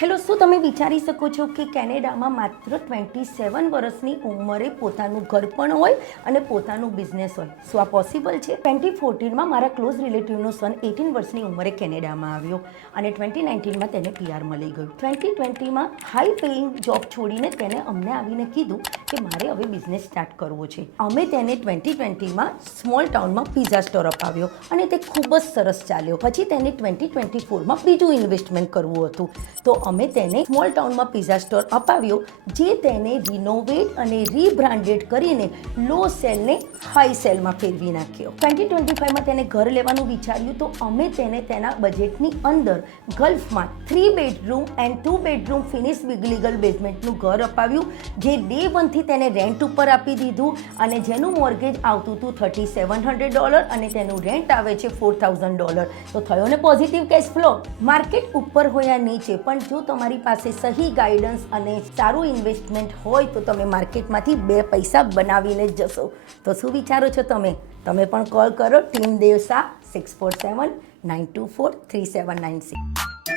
Hello, શું તમે વિચારી શકો છો કે કેનેડામાં માત્ર 27 વર્ષની ઉંમરે પોતાનું ઘર પણ હોય અને પોતાનું બિઝનેસ હોય? શું આ પોસિબલ છે? 2014માં મારા ક્લોઝ રિલેટિવનો સન 18 વર્ષની ઉંમરે કેનેડામાં આવ્યો અને 2019માં તેને PR મળી ગયું. 2020માં હાઈ પેઇંગ જોબ છોડીને તેને અમને આવીને કીધું કે મારે હવે બિઝનેસ સ્ટાર્ટ કરવો છે. અમે તેને 2020માં સ્મોલ ટાઉનમાં પિઝા સ્ટોર અપાવ્યો અને તે ખૂબ જ સરસ ચાલ્યો. પછી તેને 2024માં બીજું ઇન્વેસ્ટમેન્ટ કરવું હતું, તો અમે તેને સ્મોલ ટાઉનમાં પિઝા સ્ટોર અપાવ્યો, જે તેને રિનોવેટ અને રીબ્રાન્ડેડ કરીને લો સેલને હાઈ સેલમાં ફેરવી નાખ્યો. 2025માં તેને ઘર લેવાનું વિચાર્યું, તો અમે તેને તેના બજેટની અંદર ગલ્ફમાં 3 bedroom and 2 bedroom finish legal બેઝમેન્ટનું ઘર અપાવ્યું, જે ડે 1થી તેને રેન્ટ ઉપર આપી દીધું અને જેનું મોર્ગેજ આવતું હતું $3,700 અને તેનું રેન્ટ આવે છે $4,000. તો થયો ને પોઝિટિવ કેશ ફ્લો. માર્કેટ ઉપર હોય યા નીચે, પણ જો તમારી પાસે સહી ગાઈડન્સ અને સારું ઇન્વેસ્ટમેન્ટ હોય તો તમે માર્કેટમાંથી 2 પૈસા બનાવીને જ જશો. તો શું વિચારો છો તમે? તમે પણ કોલ કરો ટીમ દેવસા 647-924-3796.